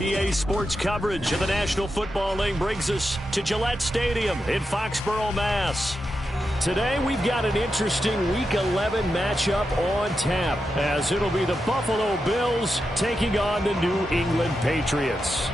EA Sports coverage of the National Football League brings us to Gillette Stadium in Foxborough, Mass. Today we've got an interesting Week 11 matchup on tap, as it'll be the Buffalo Bills taking on the New England Patriots.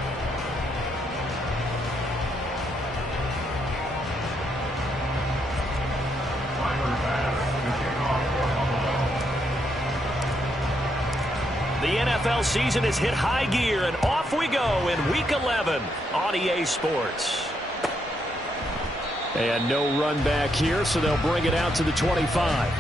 The NFL season has hit high gear, and off we go in Week 11 on EA Sports. And no run back here, so they'll bring it out to the 25.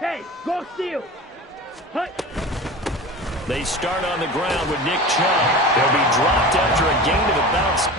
Hey, go steal. They start on the ground with Nick Chubb. They'll be dropped after a gain of about...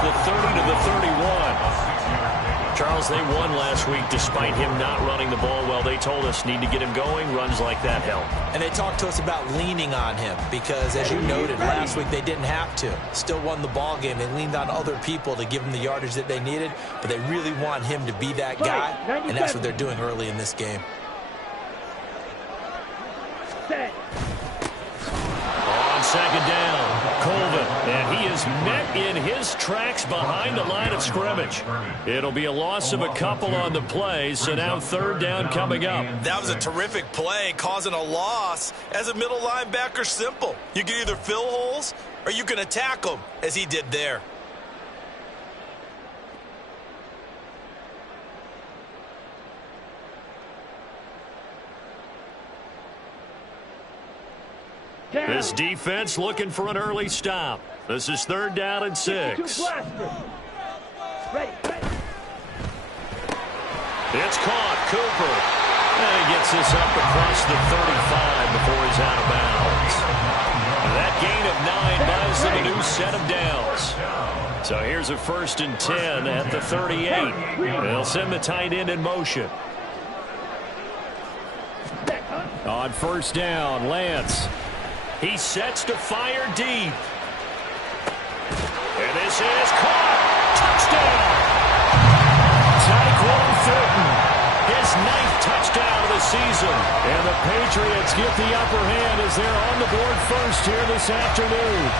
The 30 to the 31. Charles, they won last week despite him not running the ball well. They told us need to get him going. Runs like that help. And they talked to us about leaning on him because, as you noted, last week they didn't have to. Still won the ball game. They leaned on other people to give them the yardage that they needed, but they really want him to be that guy, and that's what they're doing early in this game. On second down, Colvin, and he is met in his tracks behind the line of scrimmage. It'll be a loss of a couple on the play, so now third down coming up. That was a terrific play, causing a loss. As a middle linebacker, simple. You can either fill holes or you can attack them, as he did there. This defense looking for an early stop. This is third down and 6. It's caught. Cooper. And he gets this up across the 35 before he's out of bounds. That gain of 9 buys them a new set of downs. So here's a 1st and 10 at the 38. They'll send the tight end in motion. On first down, Lance. He sets to fire deep. And this is caught. Touchdown. Tyquan Thornton. His 9th touchdown of the season. And the Patriots get the upper hand as they're on the board first here this afternoon.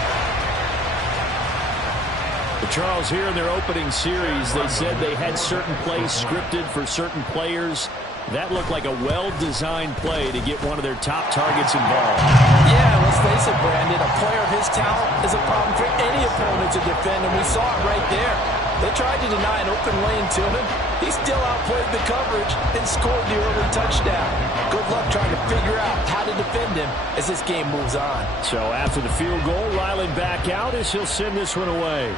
But Charles, here in their opening series, they said they had certain plays scripted for certain players. That looked like a well-designed play to get one of their top targets involved. Yeah, let's face it, Brandon. A player of his talent is a problem for any opponent to defend, and we saw it right there. They tried to deny an open lane to him. He still outplayed the coverage and scored the early touchdown. Good luck trying to figure out how to defend him as this game moves on. So after the field goal, Ryland back out as he'll send this one away.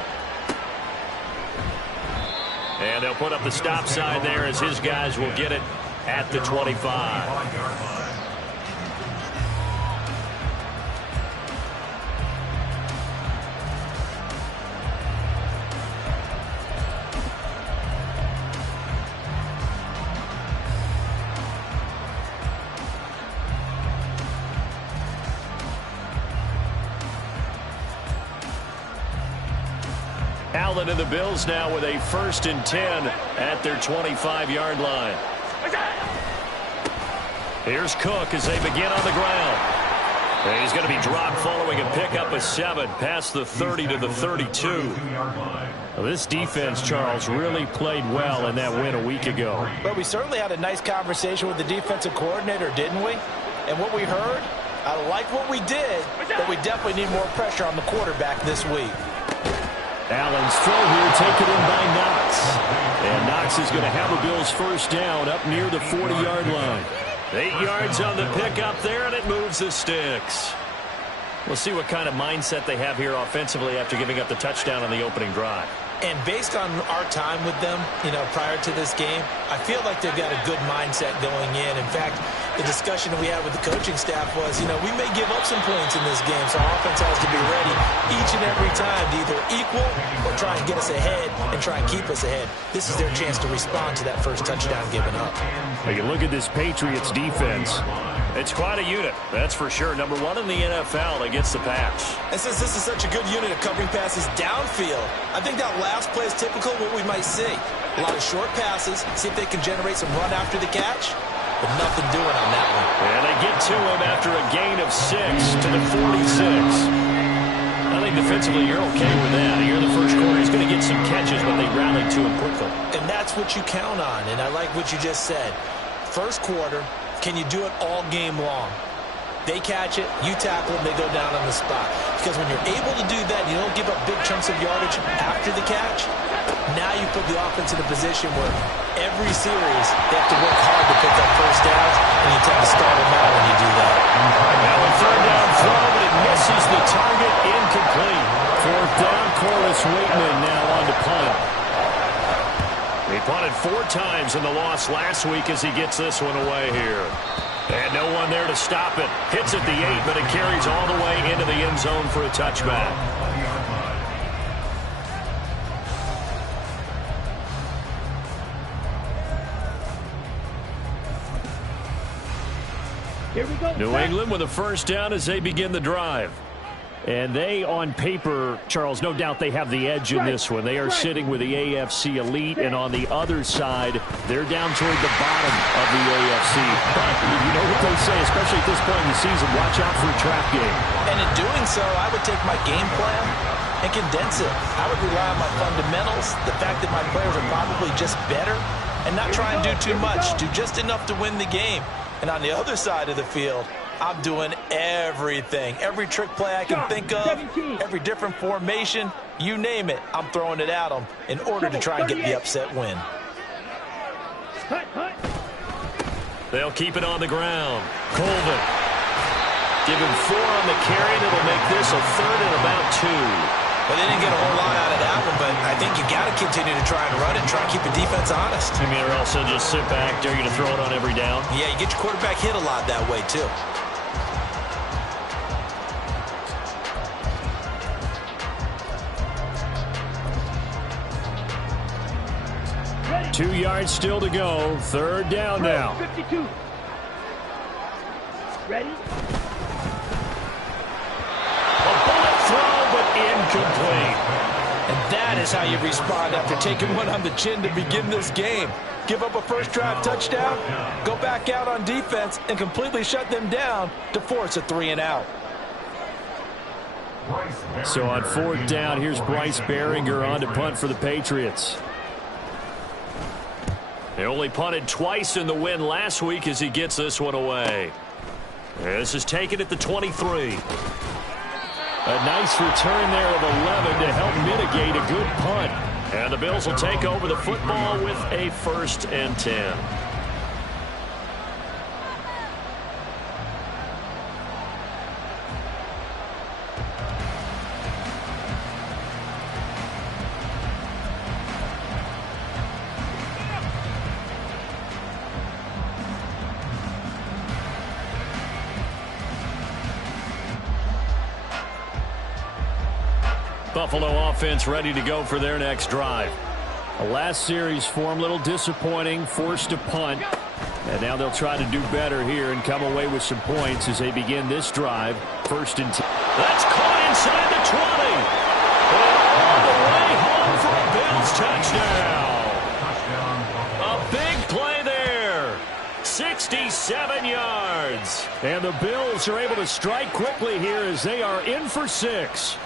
And they'll put up the stop sign there as his guys will get it at the 25. Allen and the Bills now with a 1st and 10 at their 25-yard line. Here's Cook as they begin on the ground. And he's going to be dropped following a pickup of 7 past the 30 to the 32. Well, this defense, Charles, really played well in that win a week ago. But we certainly had a nice conversation with the defensive coordinator, didn't we? And what we heard, I like what we did, but we definitely need more pressure on the quarterback this week. Allen's throw here taken in by Knox. And Knox is going to have a Bills first down up near the 40-yard line. 8 yards on the pickup there, and it moves the sticks. We'll see what kind of mindset they have here offensively after giving up the touchdown on the opening drive. And based on our time with them, prior to this game, I feel like they've got a good mindset going in. In fact, the discussion that we had with the coaching staff was, we may give up some points in this game, so our offense has to be ready each and every time to either equal or try and get us ahead and try and keep us ahead. This is their chance to respond to that first touchdown given up. Well, you look at this Patriots defense. It's quite a unit, that's for sure. Number 1 in the NFL against the pass. And since this is such a good unit of covering passes downfield, I think that last play is typical of what we might see. A lot of short passes, see if they can generate some run after the catch, but nothing doing on that one. And they get to him after a gain of 6 to the 46. I think defensively you're okay with that. Here in the first quarter, he's going to get some catches, but they rallied to him quickly. And that's what you count on, and I like what you just said. First quarter, can you do it all game long? They catch it, you tackle them, they go down on the spot. Because when you're able to do that, you don't give up big chunks of yardage after the catch, now you put the offense in a position where every series they have to work hard to pick up first downs, and you tend to start them out when you do that. Now a third down throw, but it misses the target, incomplete. Fourth down, Corliss Waitman now on to punt. He punted 4 times in the loss last week as he gets this one away here. And no one there to stop it. Hits at the 8, but it carries all the way into the end zone for a touchback. Here we go. New England with a first down as they begin the drive. And they, on paper, Charles, no doubt they have the edge in this one. They are sitting with the AFC elite, and on the other side, they're down toward the bottom of the AFC. But you know what they say, especially at this point in the season, watch out for a trap game. And in doing so, I would take my game plan and condense it. I would rely on my fundamentals, the fact that my players are probably just better, and not try and do too much, do just enough to win the game. And on the other side of the field, I'm doing everything. Every trick play I can think of, every different formation, you name it, I'm throwing it at them in order to try and get the upset win. They'll keep it on the ground. Colvin. Give him 4 on the carry, and it'll make this a third and about 2. Well, they didn't get a whole lot out of that one, but I think you got to continue to try and run it and try and keep the defense honest. I mean, or else they'll just sit back, dare you to throw it on every down. Yeah, you get your quarterback hit a lot that way, too. Ready. 2 yards still to go. Third down now. 52. Ready? Incomplete. And that is how you respond after taking one on the chin to begin this game. Give up a first drive touchdown, go back out on defense, and completely shut them down to force a 3-and-out. So on fourth down, here's Bryce Baringer on to punt for the Patriots. They only punted twice in the win last week as he gets this one away. This is taken at the 23. A nice return there of 11 to help mitigate a good punt. And the Bills will take over the football with a 1st and 10. Buffalo offense ready to go for their next drive. A last series form, a little disappointing, forced to punt. And now they'll try to do better here and come away with some points as they begin this drive. 1st and 10. That's caught inside the 20. And all the way home for a Bills touchdown. A big play there. 67 yards. And the Bills are able to strike quickly here as they are in for 6.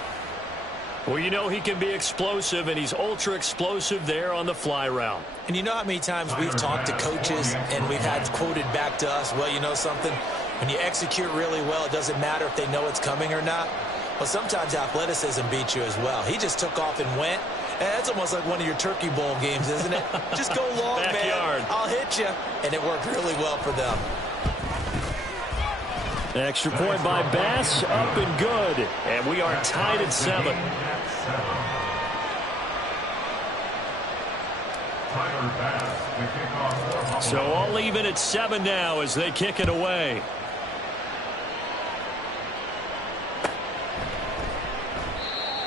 Well, you know he can be explosive, and he's ultra explosive there on the fly route. And you know how many times we've talked to coaches and we've had quoted back to us, well, you know something? When you execute really well, it doesn't matter if they know it's coming or not. Well, sometimes athleticism beats you as well. He just took off and went. And that's almost like one of your Turkey Bowl games, isn't it? Just go long, Backyard. man. I'll hit you. And it worked really well for them. Extra point by Bass, up and good. And we are tied at 7. So all even at 7 now as they kick it away.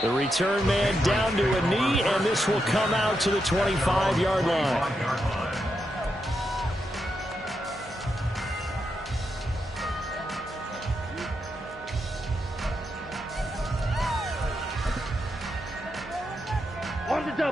The return man down to a knee, and this will come out to the 25-yard line.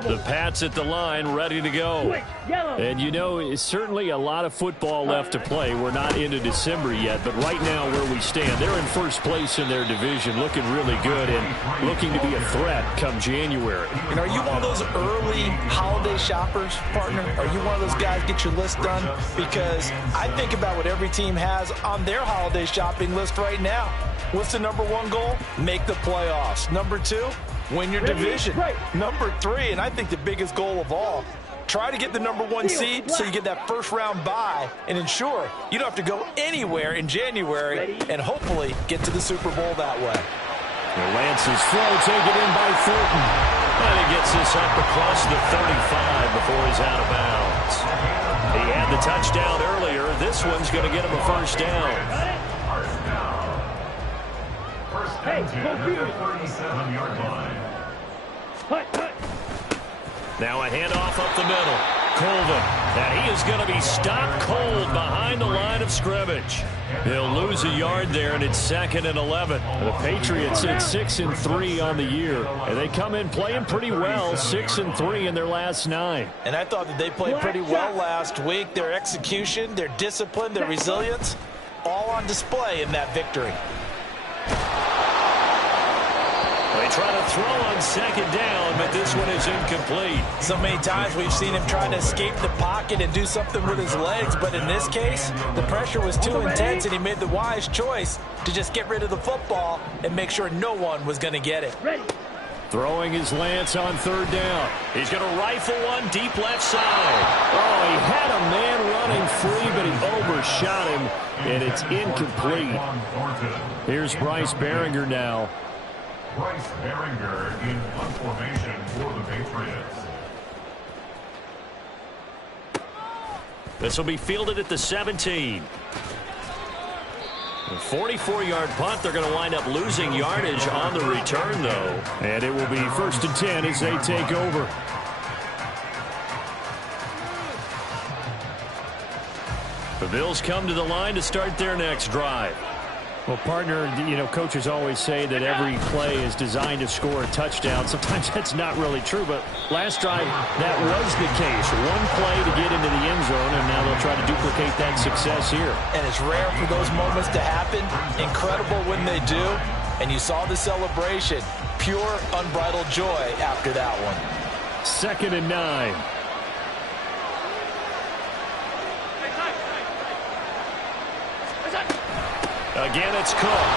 The Pats at the line, ready to go. And you know, it's certainly a lot of football left to play. We're not into December yet, but right now where we stand, they're in first place in their division, looking really good and looking to be a threat come January. And are you one of those early holiday shoppers, partner? Are you one of those guys get your list done? Because I think about what every team has on their holiday shopping list right now. What's the number 1 goal? Make the playoffs. Number 2? Win your division. Number 3, and I think the biggest goal of all, try to get the number 1 seed so you get that first-round bye and ensure you don't have to go anywhere in January and hopefully get to the Super Bowl that way. Lance's throw taken in by Thornton. And he gets this up across the 35 before he's out of bounds. He had the touchdown earlier. This one's going to get him a first down. Hey, go 37-yard line. Now a handoff up the middle. Colvin. And he is going to be stopped cold behind the line of scrimmage. He'll lose a yard there, and it's 2nd and 11. The Patriots at 6-3 on the year. And they come in playing pretty well, 6-3 in their last 9. And I thought that they played pretty well last week. Their execution, their discipline, their resilience, all on display in that victory. They try to throw on 2nd down, but this one is incomplete. So many times we've seen him trying to escape the pocket and do something with his legs, but in this case, the pressure was too intense, and he made the wise choice to just get rid of the football and make sure no one was going to get it. Throwing his Lance on 3rd down. He's going to rifle one deep left side. Oh, he had a man running free, but he overshot him, and it's incomplete. Here's Bryce Baringer now. Bryce Baringer in punt formation for the Patriots. This will be fielded at the 17. A 44-yard punt. They're going to wind up losing yardage on the return, though. And it will be 1st and 10 as they take over. The Bills come to the line to start their next drive. Well, partner, you know, coaches always say that every play is designed to score a touchdown. Sometimes that's not really true, but last drive, that was the case. One play to get into the end zone, and now they'll try to duplicate that success here. And it's rare for those moments to happen. Incredible when they do. And you saw the celebration. Pure, unbridled joy after that one. 2nd and 9. Again, it's Cook.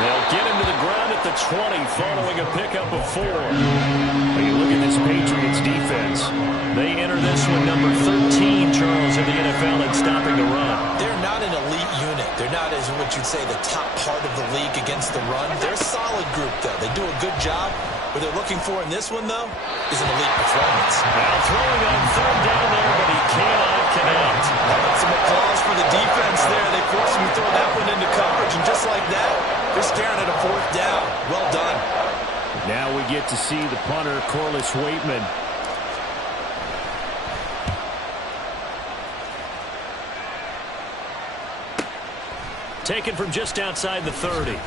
They'll get him to the ground at the 20 following a pickup of 4. You look at this Patriots defense. They enter this one number 13, Charles, in the NFL in stopping the run. They're not an elite unit. They're not, as what you'd say, the top part of the league against the run. They're a solid group, though. They do a good job. What they're looking for in this one, though, is an elite performance. Now throwing on 3rd down there, but he cannot connect. Some applause for the defense there. They forced him to throw that one into coverage, and just like that, they're staring at a 4th down. Well done. Now we get to see the punter, Corliss Waitman. Taken from just outside the 30.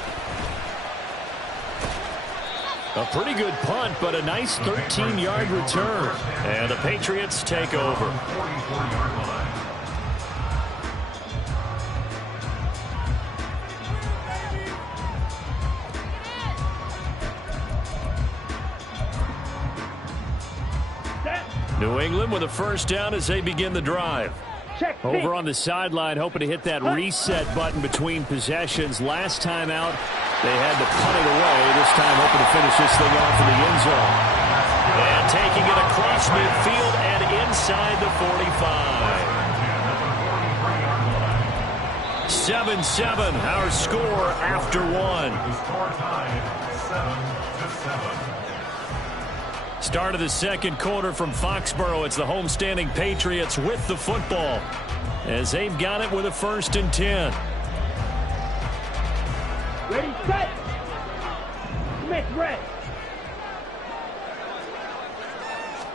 A pretty good punt, but a nice 13-yard return. And the Patriots take over. New England with a first down as they begin the drive. Over on the sideline, hoping to hit that reset button between possessions. Last time out, they had to punt it away. This time hoping to finish this thing off in the end zone. And taking it across midfield and inside the 45. 7-7, our score after one. The score tied 7-7. Start of the second quarter from Foxborough. It's the homestanding Patriots with the football as they've got it with a 1st and 10. Ready, set. Smith, red.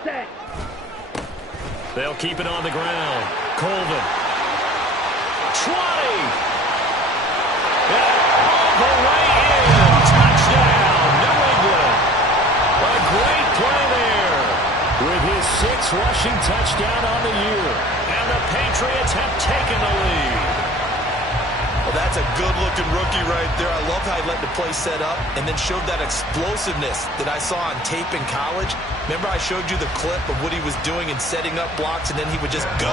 Set. They'll keep it on the ground. Colvin. 20. And all the way in. Touchdown, New England. A great play there with his 6th rushing touchdown on the year. And the Patriots have taken the lead. Well, that's a good-looking rookie right there. I love how he let the play set up and then showed that explosiveness that I saw on tape in college. Remember I showed you the clip of what he was doing and setting up blocks, and then he would just go?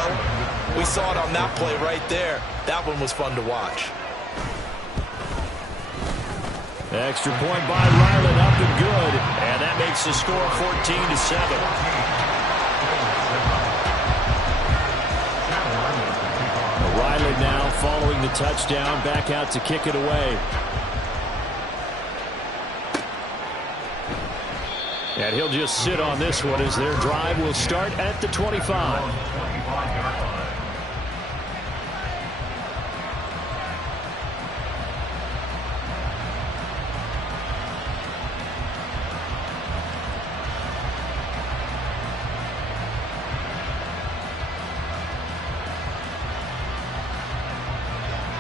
We saw it on that play right there. That one was fun to watch. Extra point by Ryland, up and good. And that makes the score 14-7. Riley now following the touchdown, back out to kick it away. And he'll just sit on this one as their drive will start at the 25.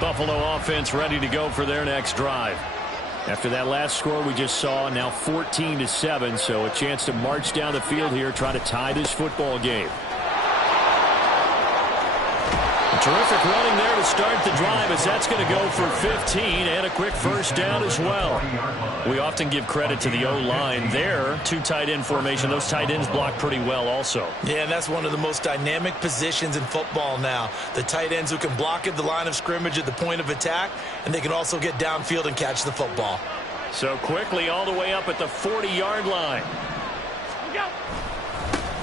Buffalo offense ready to go for their next drive. After that last score we just saw, now 14-7, so a chance to march down the field here, try to tie this football game. Terrific running there to start the drive, as that's going to go for 15 and a quick first down as well. We often give credit to the O-line there. 2 tight end formation. Those tight ends block pretty well also. Yeah, and that's one of the most dynamic positions in football now. The tight ends who can block at the line of scrimmage at the point of attack, and they can also get downfield and catch the football. So quickly all the way up at the 40-yard line.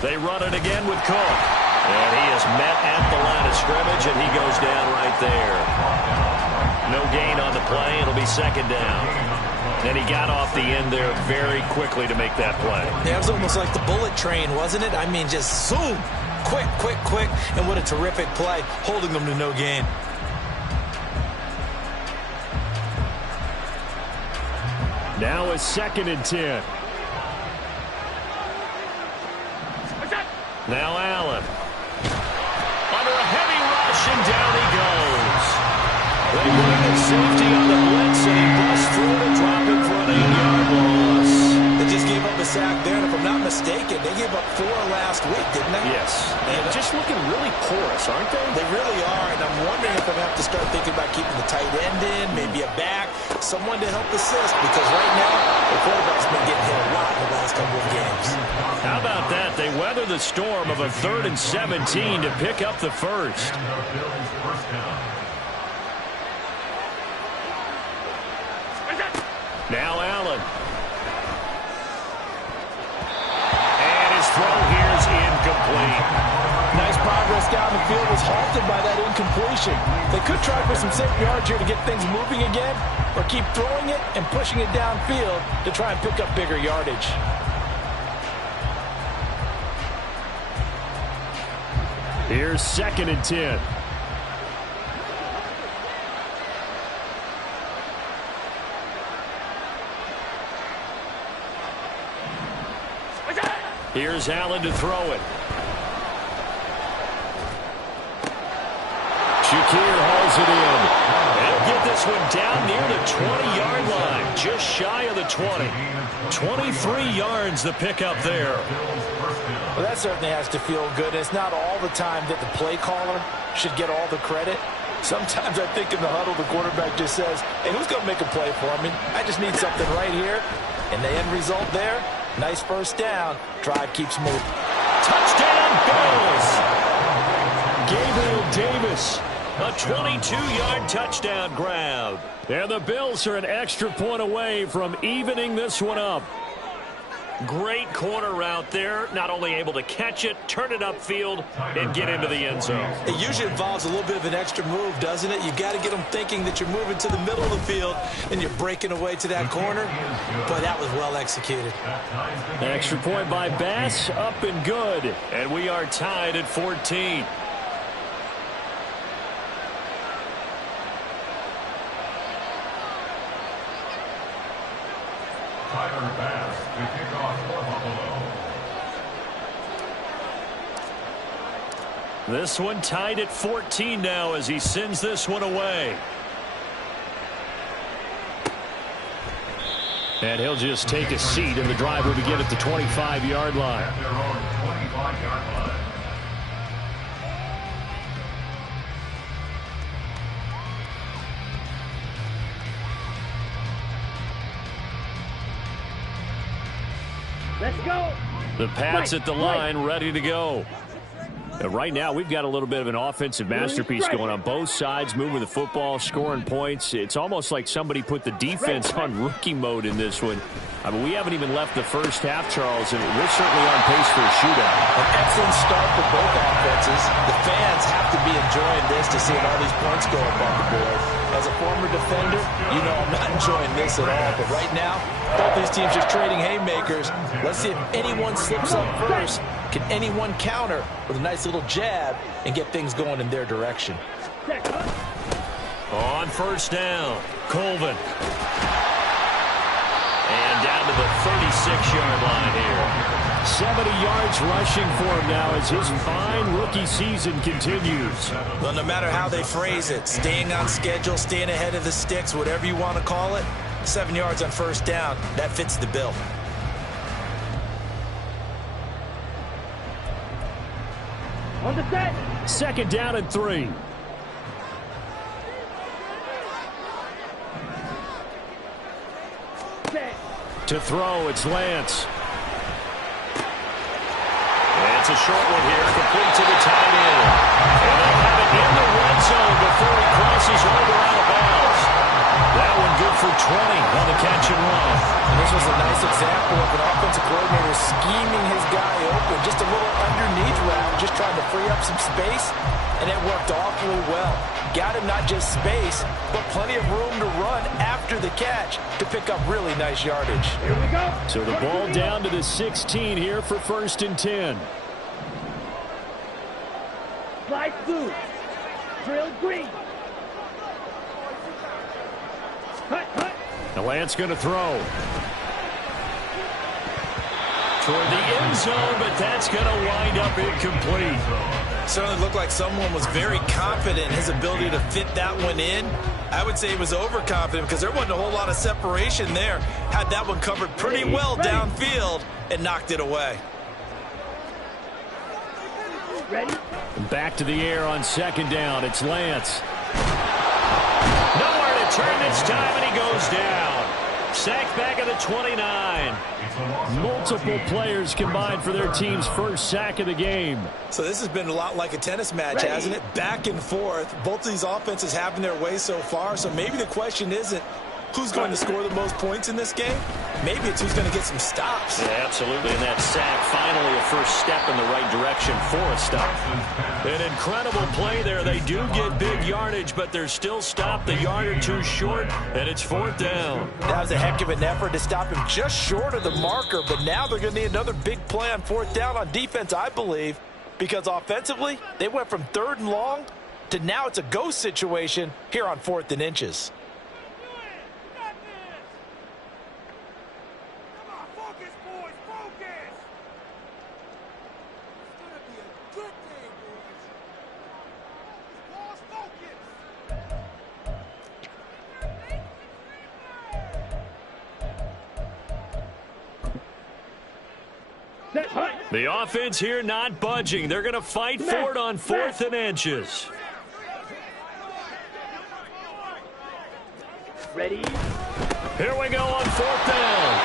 They run it again with Cook. And he is met at the line of scrimmage, and he goes down right there. No gain on the play. It'll be 2nd down. And he got off the end there very quickly to make that play. Yeah, it was almost like the bullet train, wasn't it? I mean, just zoom. Quick, quick, quick. And what a terrific play, holding them to no gain. Now a 2nd and 10. Now Allen. Under a heavy rush, and down he goes. They bring the safety on the blitz, and he busts through to drop it for an 8-yard loss. They just gave up a sack there, and if I'm not mistaken, they gave up 4 last week, didn't they? Yes. And just looking really porous, aren't they? They really are, and I'm wondering if I'm going to have to start thinking about keeping the tight end in, maybe a back, someone to help assist, because right now, the quarterback's been getting hit a lot in the last couple of games. How about that? They weather the storm of a 3rd and 17 to pick up the first. Now Allen. And his throw here is incomplete. Nice progress down the field, was halted by that incompletion. They could try for some safe yards here to get things moving again, or keep throwing it and pushing it downfield to try and pick up bigger yardage. Here's 2nd and 10. Here's Allen to throw it. Shakir hauls it in. And get this one down near the 20-yard line, just shy of the 20. 23 yards the pickup there. Well, that certainly has to feel good. It's not all the time that the play caller should get all the credit. Sometimes I think in the huddle, the quarterback just says, hey, who's going to make a play for me? I just need something right here. And the end result there, nice first down. Drive keeps moving. Touchdown, Gabriel Davis, a 22-yard touchdown grab. And the Bills are an extra point away from evening this one up. Great corner route there. Not only able to catch it, turn it upfield, and get into the end zone. It usually involves a little bit of an extra move, doesn't it? You got to get them thinking that you're moving to the middle of the field and you're breaking away to that corner. But that was well executed. Extra point by Bass, up and good. And we are tied at 14. Tyler Bass to kick off for Buffalo. This one tied at 14 now as he sends this one away. And he'll just take a seat, and the drive will begin at the 25-yard line. At their own 25-yard line. Let's go. The Pats at the line, ready to go. And right now, we've got a little bit of an offensive masterpiece going on both sides, moving the football, scoring points. It's almost like somebody put the defense on rookie mode in this one. I mean, we haven't even left the first half, Charles, and we're certainly on pace for a shootout. An excellent start for both offenses. The fans have to be enjoying this to see all these points go up on the board. As a former defender, you know I'm not enjoying this at all. But right now, both these teams just trading haymakers. Let's see if anyone slips up first. Can anyone counter with a nice little jab and get things going in their direction? On first down, Colvin. And down to the 36-yard line here. 70 yards rushing for him now as his fine rookie season continues. Well, no matter how they phrase it, staying on schedule, staying ahead of the sticks, whatever you want to call it, 7 yards on first down, that fits the bill. On the set. Second down and 3. Set. To throw, it's Lance. And it's a short one here, complete to the tight end. And they'll have it in the red zone before he crosses over out of bounds. That one good for 20 on the catch and run. And this was a nice example of an offensive coordinator scheming his guy open. Just a little underneath route, just trying to free up some space, and it worked awfully well. Got him not just space, but plenty of room to run after the catch to pick up really nice yardage. Here we go. So the ball down to the 16 here for first and 10. Slide blue. Drill green. Cut, cut. Now Lance going to throw. Toward the end zone, but that's going to wind up incomplete. Certainly looked like someone was very confident in his ability to fit that one in. I would say he was overconfident because there wasn't a whole lot of separation there. Had that one covered pretty well downfield and knocked it away. Ready? Back to the air on second down. It's Lance. Nowhere to turn this time, and he goes down. Sacked back at the 29. Multiple players combined for their team's first sack of the game. So this has been a lot like a tennis match, hasn't it? Back and forth. Both of these offenses having their way so far. So maybe the question isn't who's going to score the most points in this game. Maybe it's who's going to get some stops. Yeah, absolutely. And that sack, finally a first step in the right direction for a stop. An incredible play there. They do get big yardage, but they're still stopped a yard or two short, and it's fourth down. That was a heck of an effort to stop him just short of the marker, but now they're going to need another big play on fourth down on defense, I believe, because offensively, they went from 3rd and long to now it's a go situation here on 4th and inches. The offense here not budging. They're going to fight for it on 4th and inches. Ready? Here we go on 4th down.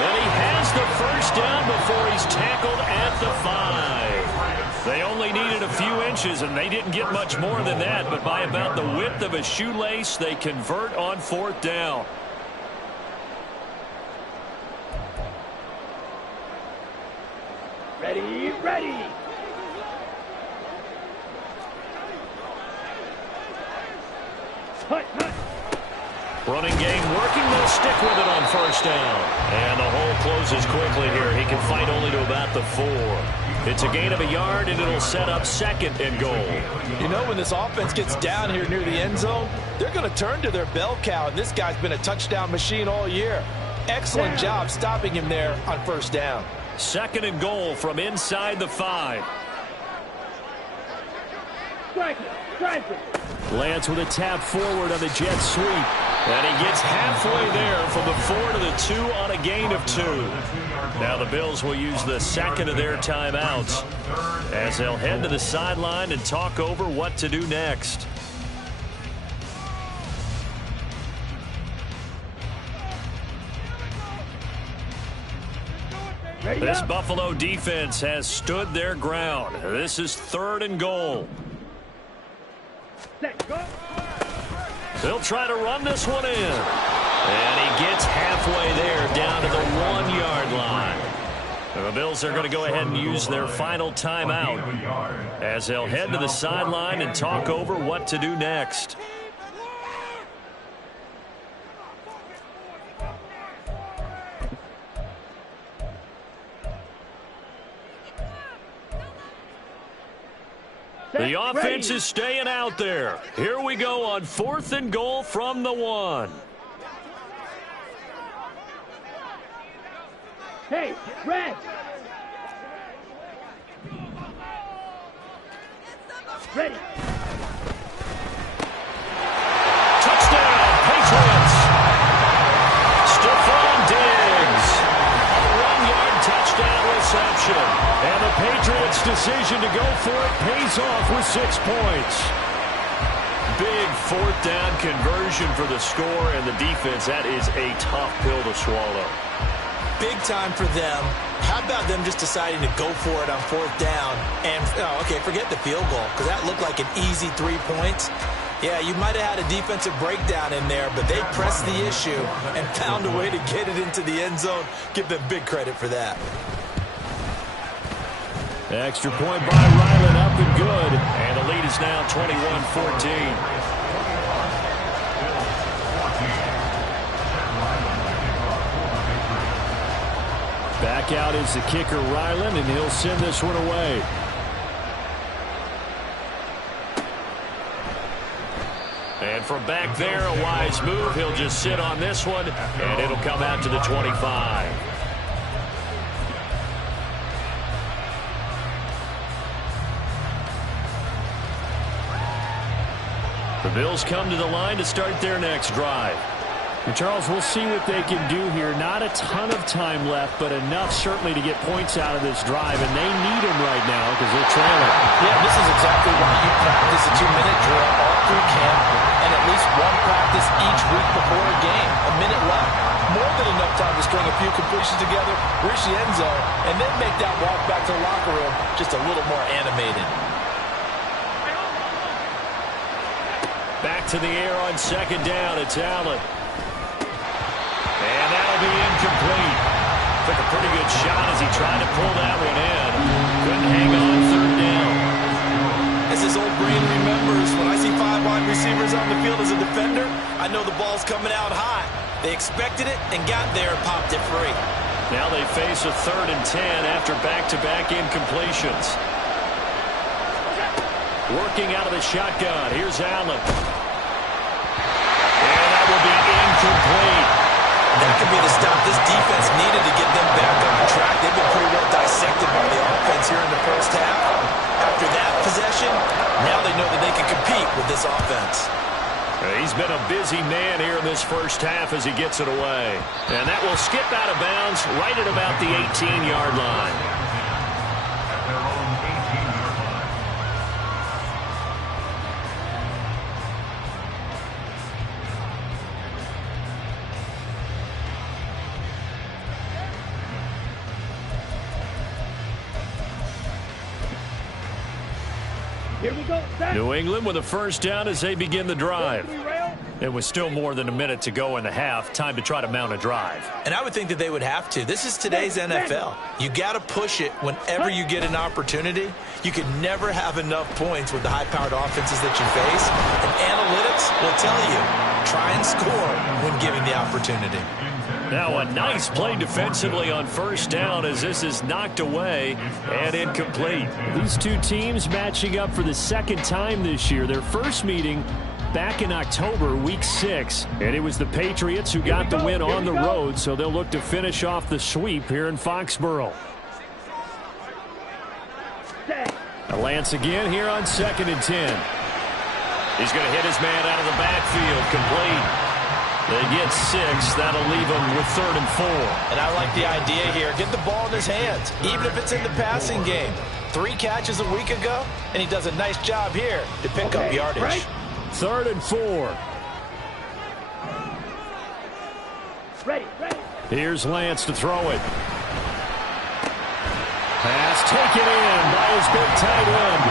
And he has the first down before he's tackled at the 5. inches, and they didn't get much more than that, but by about the width of a shoelace, they convert on 4th down. Ready, ready. Hut, hut. Running game working. They'll stick with it on 1st down. And the hole closes quickly here. He can fight only to about the 4. It's a gain of a yard, and it'll set up 2nd and goal. You know, when this offense gets down here near the end zone, they're going to turn to their bell cow, and this guy's been a touchdown machine all year. Excellent job stopping him there on 1st down. 2nd and goal from inside the 5. Strike it, strike it. Lance with a tap forward on the jet sweep. And he gets halfway there from the 4 to the 2 on a gain of 2. Now the Bills will use the 2nd of their timeouts as they'll head to the sideline and talk over what to do next. This Buffalo defense has stood their ground. This is 3rd and goal. Set, go. They'll try to run this one in. And he gets halfway there down to the 1-yard line. The Bills are going to go ahead and use their final timeout as they'll head to the sideline and talk over what to do next. The offense is staying out there. Here we go on 4th and goal from the 1. Hey, red. Ready. Touchdown, Patriots. Stephon Diggs. A 1-yard touchdown reception. And the Patriots' decision to go for it pays off with 6 points. Big 4th down conversion for the score, and the defense, that is a tough pill to swallow. Big time for them. How about them just deciding to go for it on 4th down? And, okay, forget the field goal, because that looked like an easy 3 points. Yeah, you might have had a defensive breakdown in there, but they pressed the issue and found a way to get it into the end zone. Give them big credit for that. Extra point by Ryland, up and good. And the lead is now 21-14. Back out is the kicker, Ryland, and he'll send this one away. And from back there, a wise move. He'll just sit on this one, and it'll come out to the 25. The Bills come to the line to start their next drive. And Charles, we'll see what they can do here. Not a ton of time left, but enough certainly to get points out of this drive, and they need them right now because they're trailing. Yeah, this is exactly why you practice a 2-minute drill all through camp and at least one practice each week before a game. A minute left. More than enough time to string a few completions together, reach the end zone, and then make that walk back to the locker room just a little more animated. Back to the air on 2nd down. It's Allen. And that'll be incomplete. Took a pretty good shot as he tried to pull that one in. Couldn't hang on 3rd down. As his old brain remembers, when I see 5 wide receivers on the field as a defender, I know the ball's coming out high. They expected it and got there and popped it free. Now they face a 3rd and 10 after back-to-back incompletions. Working out of the shotgun. Here's Allen. And that will be incomplete. That could be the stop this defense needed to get them back on track. They've been pretty well dissected by the offense here in the first half. After that possession, now they know that they can compete with this offense. He's been a busy man here in this first half as he gets it away. And that will skip out of bounds right at about the 18-yard line. At their own 18-yard line. Here we go. Set. New England with a first down as they begin the drive. It was still more than a minute to go in the half. Time to try to mount a drive. And I would think that they would have to. This is today's NFL. You got to push it whenever you get an opportunity. You could never have enough points with the high-powered offenses that you face. And analytics will tell you, try and score when given the opportunity. Now a nice play defensively on first down as this is knocked away and incomplete. These two teams matching up for the second time this year. Their first meeting back in October, week 6. And it was the Patriots who got the win on the road, so they'll look to finish off the sweep here in Foxborough. Lance again here on 2nd and 10. He's going to hit his man out of the backfield, complete. They get 6. That'll leave him with 3rd and 4. And I like the idea here. Get the ball in his hands, even if it's in the passing game. 3 catches a week ago, and he does a nice job here to pick up yardage. Right. 3rd and 4. Ready. Here's Lance to throw it. Pass taken in by his big tight end.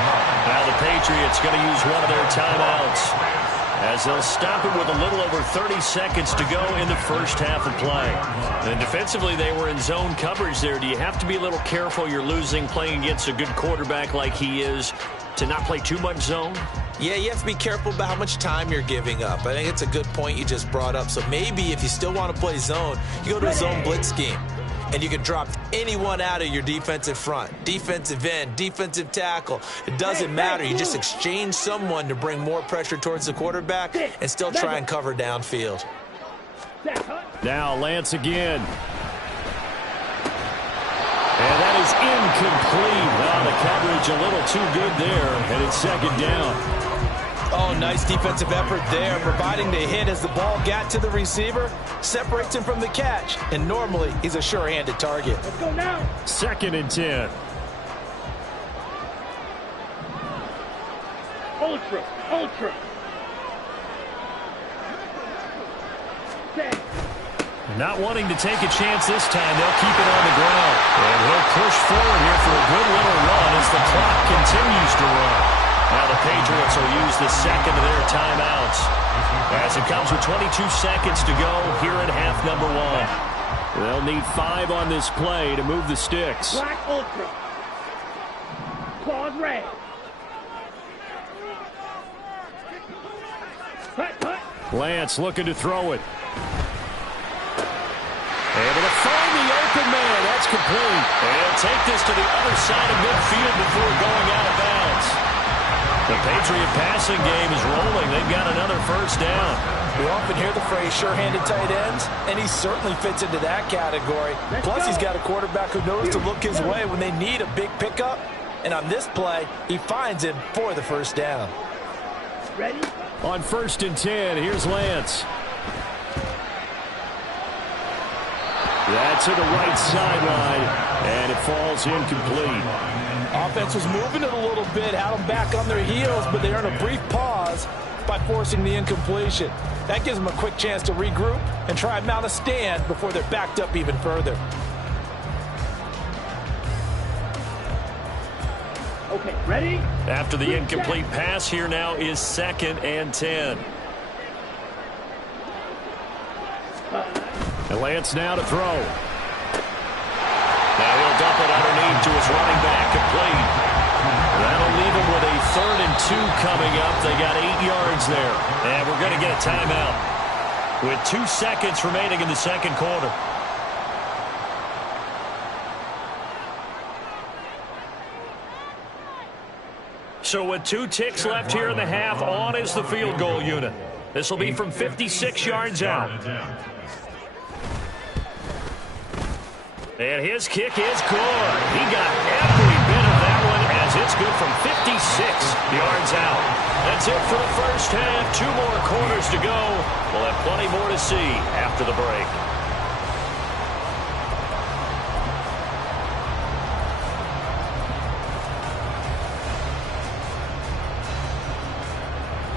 Now the Patriots going to use one of their timeouts as they'll stop it with a little over 30 seconds to go in the first half of play. And defensively, they were in zone coverage there. Do you have to be a little careful? You're losing playing against a good quarterback like he is to not play too much zone? Yeah, you have to be careful about how much time you're giving up. I think it's a good point you just brought up. So maybe if you still want to play zone, you go to a zone blitz scheme. And you can drop anyone out of your defensive front, defensive end, defensive tackle. It doesn't matter. You just exchange someone to bring more pressure towards the quarterback and still try and cover downfield. Now Lance again. And that is incomplete. Well, the coverage a little too good there, and it's 2nd down. Oh, nice defensive effort there, providing the hit as the ball got to the receiver, separates him from the catch, and normally he's a sure-handed target. Let's go now. 2nd and 10. Ultra. Set. Not wanting to take a chance this time, they'll keep it on the ground. And he'll push forward here for a good little run as the clock continues to run. Now the Patriots will use the second of their timeouts as it comes with 22 seconds to go here in half number 1. They'll need 5 on this play to move the sticks. Black ultra. Claws red. Hut. Lance looking to throw it. Able to find the open man. That's complete. And he'll take this to the other side of midfield before going out of bounds. The Patriot passing game is rolling. They've got another first down. We often hear the phrase sure-handed tight ends, and he certainly fits into that category. Plus, he's got a quarterback who knows to look his way when they need a big pickup. And on this play, he finds him for the first down. Ready? On 1st and 10, here's Lance. That's to the right sideline, and it falls incomplete. Offense was moving it a little bit, had them back on their heels, but they earned a brief pause by forcing the incompletion. That gives them a quick chance to regroup and try and mount a stand before they're backed up even further. Okay, ready? After the incomplete pass, here now is 2nd and 10. And Lance now to throw. Now he'll dump it underneath to his running back, complete. That'll leave him with a 3rd and 2 coming up. They got 8 yards there. And we're going to get a timeout with 2 seconds remaining in the second quarter. So with 2 ticks left here in the half, on is the field goal unit. This will be from 56 yards out. And his kick is good. He got every bit of that one as it's good from 56 yards out. That's it for the first half. 2 more quarters to go. We'll have plenty more to see after the break.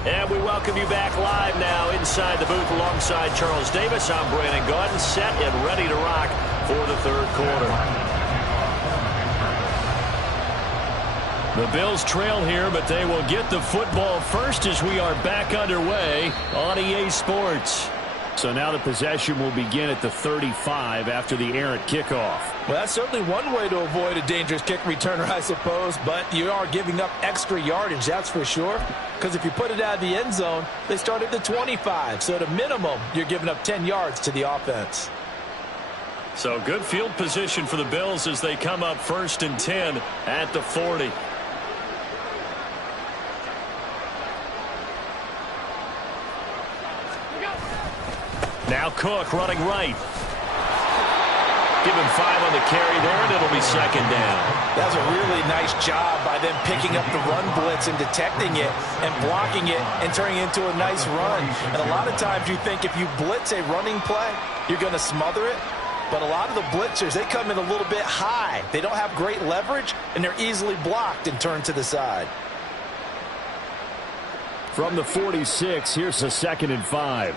And we welcome you back live now inside the booth alongside Charles Davis. I'm Brandon Gaudin, set and ready to rock for the third quarter. The Bills trail here, but they will get the football first as we are back underway on EA Sports. So now the possession will begin at the 35 after the errant kickoff. Well, that's certainly one way to avoid a dangerous kick returner, I suppose, but you are giving up extra yardage, that's for sure. Because if you put it out of the end zone, they start at the 25. So at a minimum, you're giving up 10 yards to the offense. So good field position for the Bills as they come up 1st and 10 at the 40. Now Cook running right. Give him 5 on the carry there, and it'll be 2nd down. That's a really nice job by them picking up the run blitz and detecting it and blocking it and turning it into a nice run. And a lot of times you think if you blitz a running play, you're going to smother it. But a lot of the blitzers, they come in a little bit high. They don't have great leverage, and they're easily blocked and turned to the side. From the 46, here's a 2nd and 5.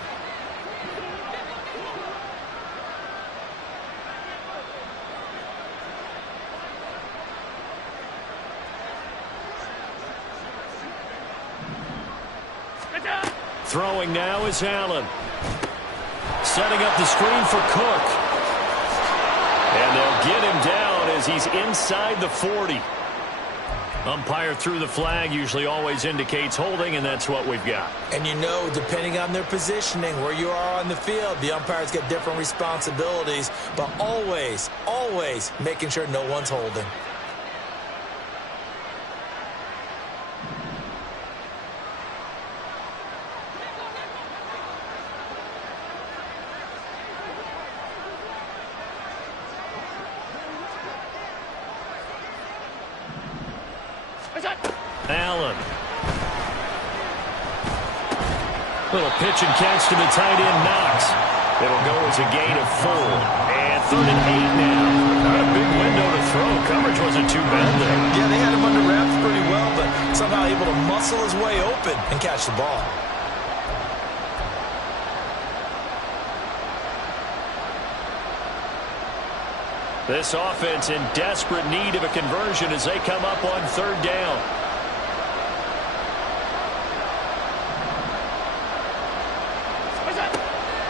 Throwing now is Allen. Setting up the screen for Cook. And they'll get him down as he's inside the 40. Umpire threw the flag, usually always indicates holding, and that's what we've got. And you know, depending on their positioning, where you are on the field, the umpires get different responsibilities, but always, always making sure no one's holding. Allen. Little pitch and catch to the tight end, Knox. It'll go as a gain of 4. And 3rd and 8 now. Not a big window to throw. Coverage wasn't too bad there. Yeah, they had him under wraps pretty well, but somehow able to muscle his way open and catch the ball. This offense in desperate need of a conversion as they come up on 3rd down.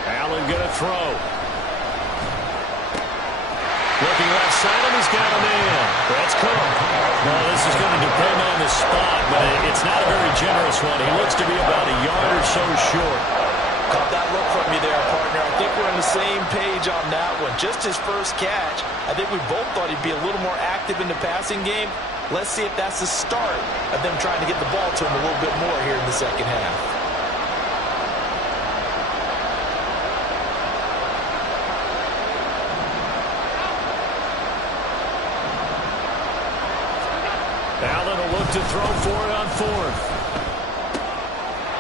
Allen going to throw. Looking left side, and he's got him in. That's Cook. Well, this is going to depend on the spot, but it's not a very generous one. He looks to be about a yard or so short. Caught that look from you there, partner. I think we're on the same page on that one. Just his first catch. I think we both thought he'd be a little more active in the passing game. Let's see if that's the start of them trying to get the ball to him a little bit more here in the second half. Allen will look to throw for it on 4th.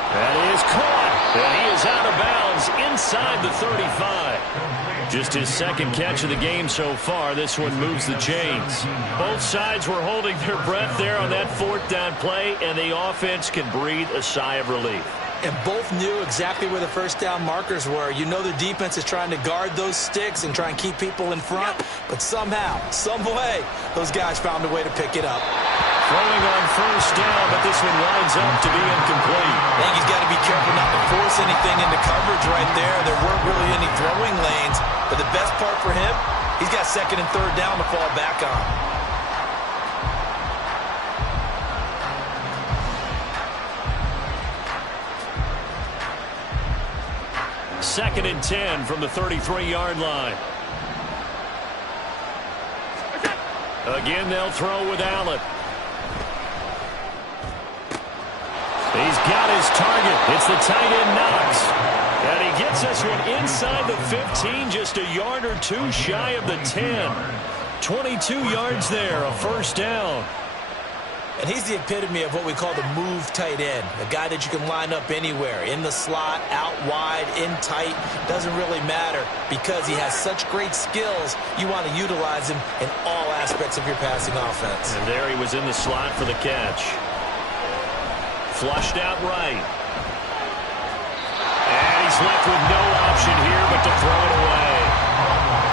That is caught. And he is out of bounds inside the 35. Just his 2nd catch of the game so far. This one moves the chains. Both sides were holding their breath there on that 4th down play, and the offense can breathe a sigh of relief. And both knew exactly where the first down markers were. You know the defense is trying to guard those sticks and try and keep people in front, but somehow, some way, those guys found a way to pick it up. Throwing on 1st down, but this one winds up to be incomplete. I think he's got to be careful not to force anything into coverage right there. There weren't really any throwing lanes, but the best part for him, he's got 2nd and 3rd down to fall back on. Second and 10 from the 33-yard line. Again, they'll throw with Allen. He's got his target. It's the tight end, Knox. And he gets this one inside the 15, just a yard or 2 shy of the 10. 22 yards there, a 1st down. And he's the epitome of what we call the move tight end, a guy that you can line up anywhere, in the slot, out wide, in tight, doesn't really matter because he has such great skills. You want to utilize him in all aspects of your passing offense. And there he was in the slot for the catch. Flushed out right. And he's left with no option here but to throw it away.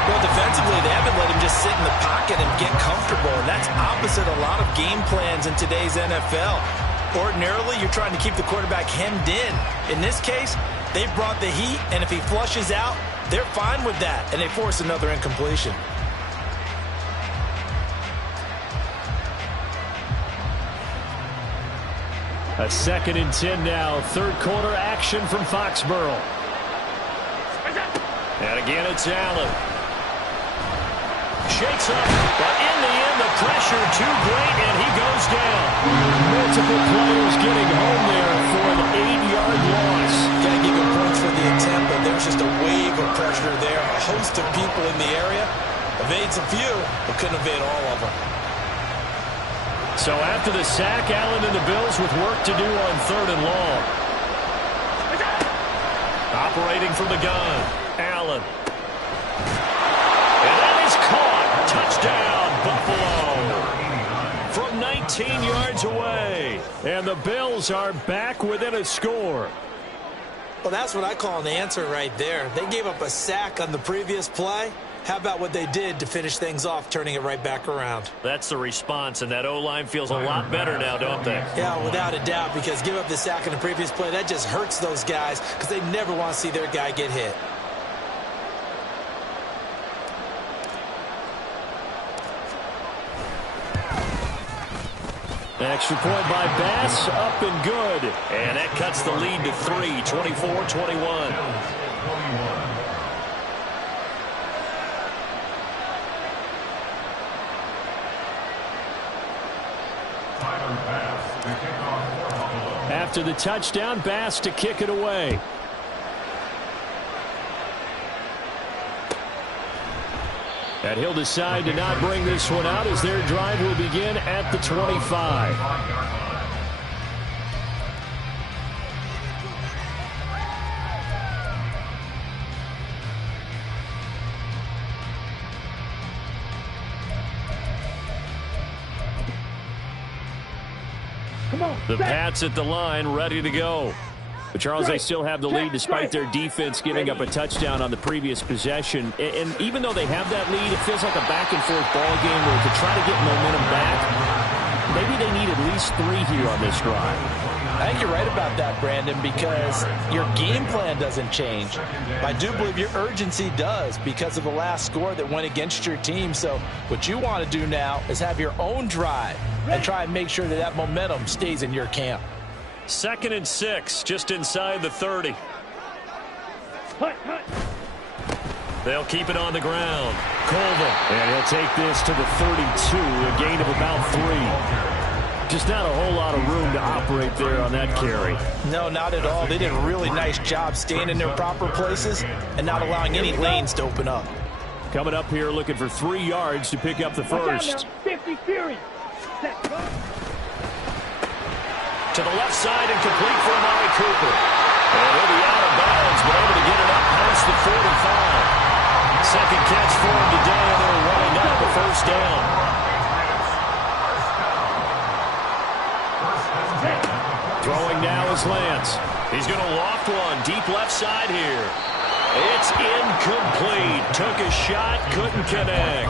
Well, defensively, they haven't let him just sit in the pocket and get comfortable, and that's opposite a lot of game plans in today's NFL. Ordinarily, you're trying to keep the quarterback hemmed in. In this case, they brought the heat, and if he flushes out, they're fine with that, and they force another incompletion. A 2nd and 10 now. Third quarter action from Foxborough. And again, it's Allen. Shakes up, but in the end, the pressure too great, and he goes down. Multiple players getting home there for an 8-yard loss. Got to give him points for the attempt, but there's just a wave of pressure there. A host of people in the area. Evades a few, but couldn't evade all of them. So after the sack, Allen and the Bills with work to do on 3rd and long. Operating from the gun, Allen. And that is caught. Touchdown, Buffalo. From 19 yards away. And the Bills are back within a score. Well, that's what I call an answer right there. They gave up a sack on the previous play. How about what they did to finish things off, turning it right back around? That's the response, and that O-line feels a lot better now, don't they? Yeah, without a doubt, because give up the sack in the previous play, that just hurts those guys because they never want to see their guy get hit. Extra point by Bass, up and good. And that cuts the lead to 3, 24-21. After the touchdown, Bass to kick it away. And he'll decide to not bring this one out as their drive will begin at the 25. The Pats at the line, ready to go. But Charles, they still have the lead despite their defense giving up a touchdown on the previous possession. And even though they have that lead, it feels like a back-and-forth ball game where to try to get momentum back, maybe they need at least 3 here on this drive. I think you're right about that, Brandon, because your game plan doesn't change. I do believe your urgency does because of the last score that went against your team. So what you want to do now is have your own drive and try and make sure that that momentum stays in your camp. 2nd and 6, just inside the 30. They'll keep it on the ground. Colvin, and he'll take this to the 32, a gain of about 3. Just not a whole lot of room to operate there on that carry. No, not at all. They did a really nice job staying in their proper places and not allowing any lanes to open up. Coming up here looking for 3 yards to pick up the first. 50 series. To the left side and complete for Amari Cooper. And he'll be out of bounds, but able to get it up past the 45. Second catch for him today, and they'll wind up the first down. Throwing now is Lance. He's going to loft one deep left side here. It's incomplete. Took a shot, couldn't connect.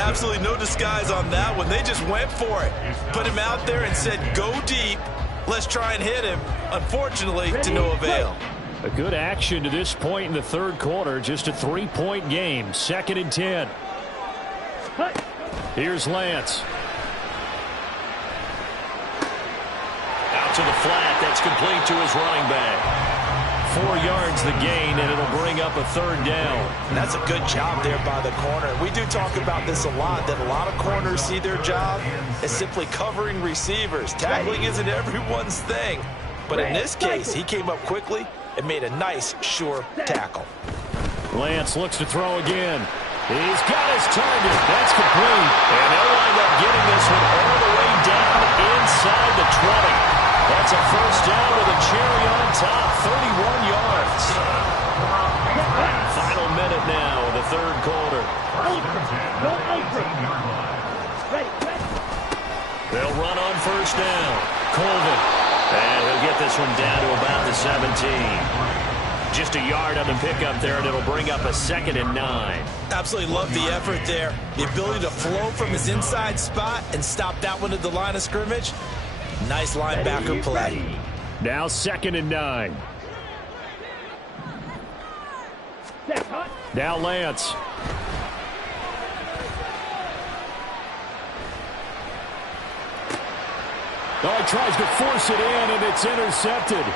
Absolutely no disguise on that one. They just went for it. Put him out there and said, go deep. Let's try and hit him. Unfortunately, to no avail. A good action to this point in the third quarter. Just a 3-point game. 2nd and 10. Here's Lance. Out to the flat. That's complete to his running back. 4 yards the gain, and it'll bring up a 3rd down. And that's a good job there by the corner. We do talk about this a lot, that a lot of corners see their job as simply covering receivers. Tackling isn't everyone's thing. But in this case, he came up quickly and made a nice, sure tackle. Lance looks to throw again. He's got his target. That's complete. And they'll wind up getting this one all the way down inside the 20. That's a first down with a cherry on top, 31 yards. Final minute now of the third quarter. They'll run on first down. Colvin. And he'll get this one down to about the 17. just a yard on the pickup there, and it'll bring up a 2nd and 9. Absolutely love the effort there. The ability to flow from his inside spot and stop that one at the line of scrimmage. Nice linebacker play. Now 2nd and 9. Now Lance. Oh, he tries to force it in, and it's intercepted.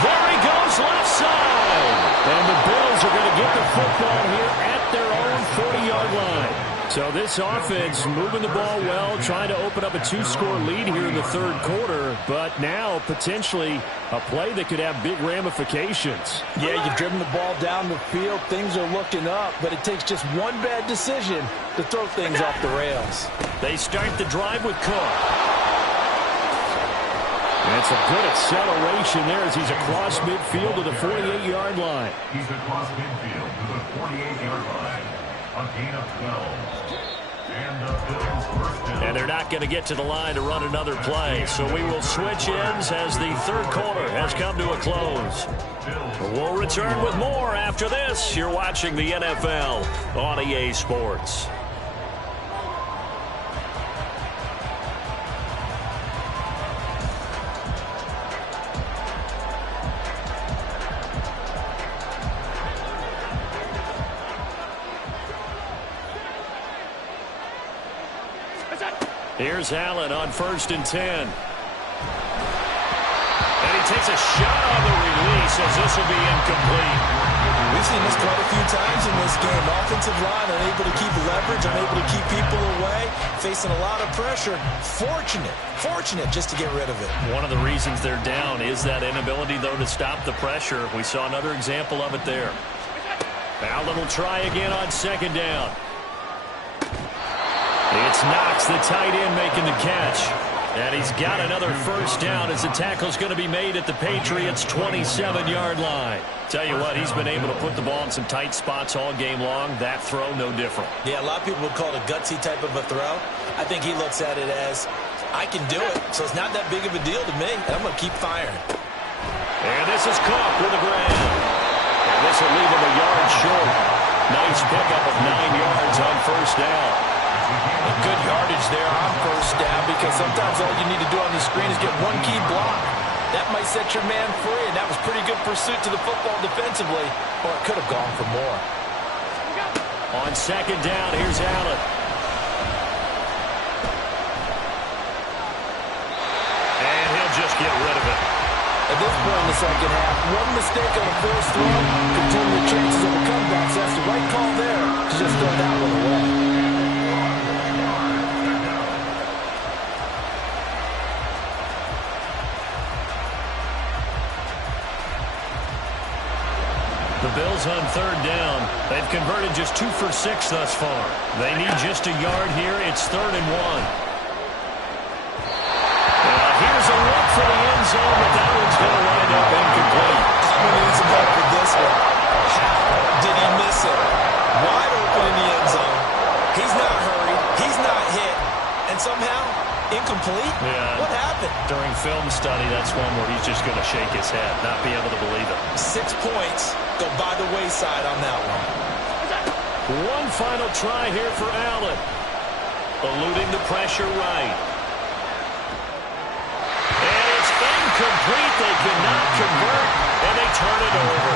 There he goes, left side. And the Bills are going to get the football here at their own 40-yard line. So this offense moving the ball well, trying to open up a 2-score lead here in the 3rd quarter, but now potentially a play that could have big ramifications. Yeah, you've driven the ball down the field. Things are looking up, but it takes just one bad decision to throw things off the rails. They start the drive with Cook. And it's a good acceleration there as he's across midfield to the 48-yard line. He's across midfield to the 48-yard line. A gain of 12. And the Bills first down. And they're not going to get to the line to run another play. So we will switch ends as the 3rd quarter has come to a close. We'll return with more after this. You're watching the NFL on EA Sports. Here's Allen on 1st and 10. And he takes a shot on the release as this will be incomplete. We've seen this quite a few times in this game. Offensive line unable to keep leverage, unable to keep people away, facing a lot of pressure. Fortunate just to get rid of it. One of the reasons they're down is that inability, though, to stop the pressure. We saw another example of it there. Allen will try again on 2nd down. It's Knox, the tight end, making the catch. And he's got another 1st down as the tackle's going to be made at the Patriots' 27-yard line. Tell you what, he's been able to put the ball in some tight spots all game long. That throw, no different. Yeah, a lot of people would call it a gutsy type of a throw. I think he looks at it as, I can do it, so it's not that big of a deal to me, and I'm going to keep firing. And this is Cook with the ground. And this will leave him a yard short. Nice pickup of 9 yards on 1st down. A good yardage there on 1st down because sometimes all you need to do on the screen is get one key block. That might set your man free, and that was pretty good pursuit to the football defensively, or it could have gone for more. On 2nd down, here's Allen. And he'll just get rid of it. At this point in the 2nd half, one mistake on a forced throw could turn the chances of a comeback. So that's the right call there to just throw that one away. The Bills on 3rd down. They've converted just 2 for 6 thus far. They need just a yard here. It's 3rd and 1. Here's a look for the end zone, but that one's going to wind up incomplete. I'm going to need some help with this one. How did he miss it? Wide open in the end zone. He's not hurried. He's not hit. And somehow, incomplete? Yeah. What happened? During film study, that's one where he's just going to shake his head, not be able to believe it. 6 points go by the wayside on that one. One final try here for Allen. Eluding the pressure right. And it's incomplete. They cannot convert, and they turn it over.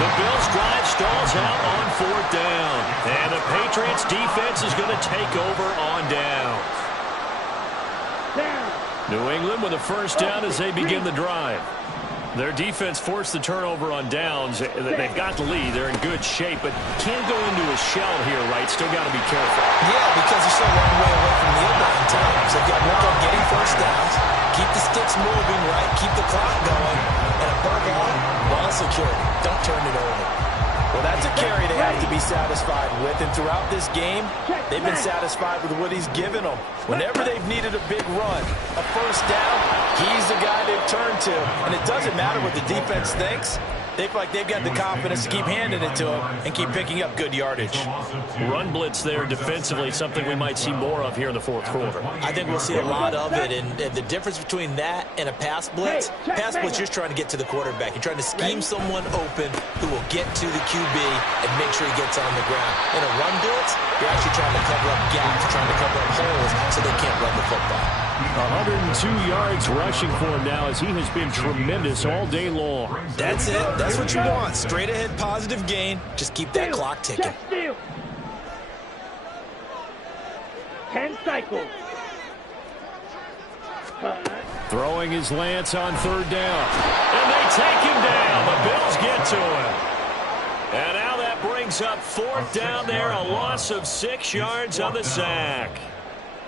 The Bills drive stalls out on 4th down. And the Patriots defense is going to take over on down. New England with a 1st down as they begin the drive. Their defense forced the turnover on downs. They've got the lead. They're in good shape, but can't go into a shell here, right? Still got to be careful. Yeah, because they're so long way away from kneel down times. They've got to work on getting 1st downs, keep the sticks moving, right? Keep the clock going, and above all, ball security. Don't turn it over. Well, that's a carry they have to be satisfied with, and throughout this game, they've been satisfied with what he's given them. Whenever they've needed a big run, a 1st down, he's the guy they've turned to. And it doesn't matter what the defense thinks. They feel like they've got the confidence to keep handing it to him and keep picking up good yardage. Run blitz there defensively, something we might see more of here in the fourth quarter. I think we'll see a lot of it, and the difference between that and a pass blitz, you're trying to get to the quarterback. You're trying to scheme someone open who will get to the QB and make sure he gets on the ground. In a run blitz, you're actually trying to cover up gaps, trying to cover up holes so they can't run the football. 102 yards rushing for him now as he has been tremendous all day long. That's it. That's what you want. Straight ahead positive gain. Just keep that clock ticking. 10 cycles. Throwing his Lance on third down. And they take him down. The Bills get to him. And now that brings up fourth down there. A loss of 6 yards on the sack.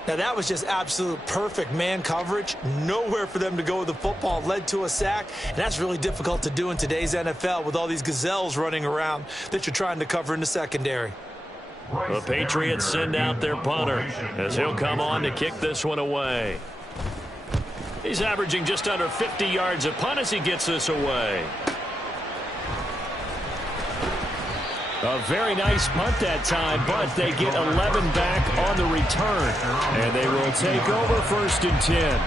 Now, that was just absolute perfect man coverage. Nowhere for them to go with the football. Led to a sack, and that's really difficult to do in today's NFL with all these gazelles running around that you're trying to cover in the secondary. The Patriots send out their punter as he'll come on to kick this one away. He's averaging just under 50 yards a punt as he gets this away. A very nice punt that time, but they get 11 back on the return. And they will take over 1st and 10.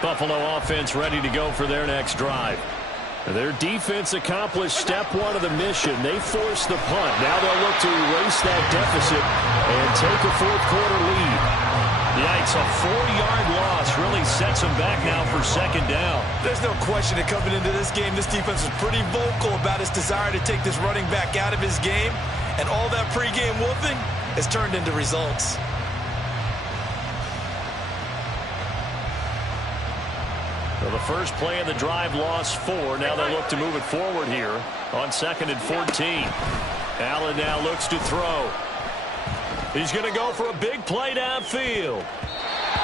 Buffalo offense ready to go for their next drive. Their defense accomplished step one of the mission. They forced the punt. Now they'll look to erase that deficit and take a fourth-quarter lead. Yikes, a 4-yard loss really sets them back now for 2nd down. There's no question that coming into this game, this defense was pretty vocal about its desire to take this running back out of his game, and all that pregame whooping has turned into results. So the first play of the drive lost 4. Now they look to move it forward here on 2nd and 14. Allen now looks to throw. He's going to go for a big play downfield.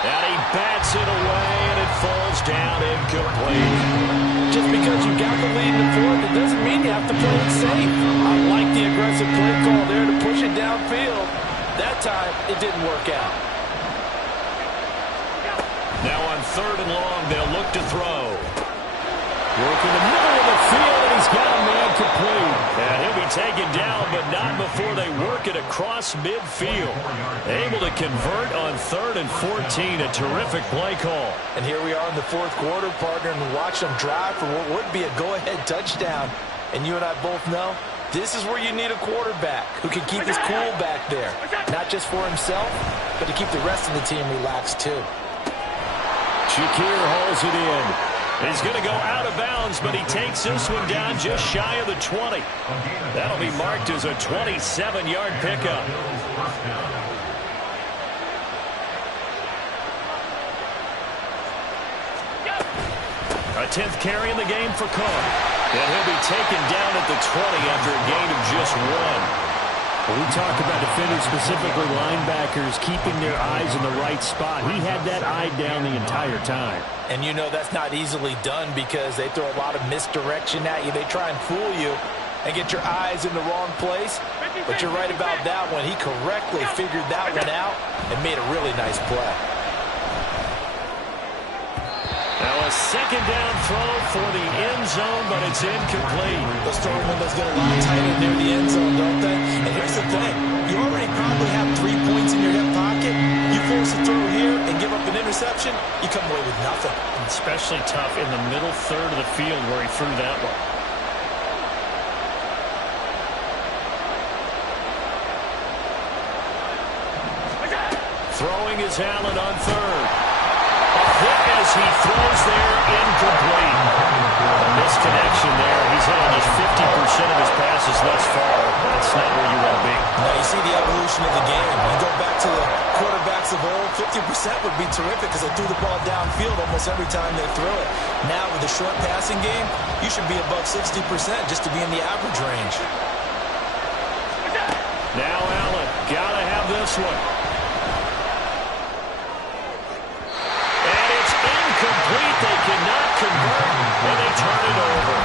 And he bats it away, and it falls down incomplete. Just because you got the lead in the fourth, it doesn't mean you have to play it safe. I like the aggressive play call there to push it downfield. That time, it didn't work out. Now on 3rd and long, they'll look to throw. Work in the middle of the field, and he's got a man complete. And he'll be taken down, but not before they work it across midfield. Able to convert on 3rd and 14. A terrific play call. And here we are in the fourth quarter, partner, and watch them drive for what would be a go-ahead touchdown. And you and I both know this is where you need a quarterback who can keep his cool back there. Not just for himself, but to keep the rest of the team relaxed too. Shakir hauls it in. He's going to go out of bounds, but he takes this one down just shy of the 20. That'll be marked as a 27-yard pickup. A 10th carry in the game for Cook. And he'll be taken down at the 20 after a gain of just 1. When we talk about defenders, specifically linebackers, keeping their eyes in the right spot, he had that eye down the entire time. And you know that's not easily done because they throw a lot of misdirection at you. They try and fool you and get your eyes in the wrong place. But you're right about that one. He correctly figured that one out and made a really nice play. Now a 2nd down throw for the end zone, but it's incomplete. Those throwing windows get a lot tighter near the end zone, don't they? And here's the thing. You already probably have 3 points in your hip pocket. You force a throw here and give up an interception, you come away with nothing. Especially tough in the middle third of the field where he threw that one. Throwing is Allen on 3rd. Hit as he throws there, incomplete. A misconnection there. He's hit almost 50% of his passes thus far. That's not where you want to be. Now you see the evolution of the game. You go back to the quarterbacks of old, 50% would be terrific because they threw the ball downfield almost every time they threw it. Now with the short passing game, you should be above 60% just to be in the average range. Now Allen, gotta have this one. Complete, they cannot convert, and they turn it over.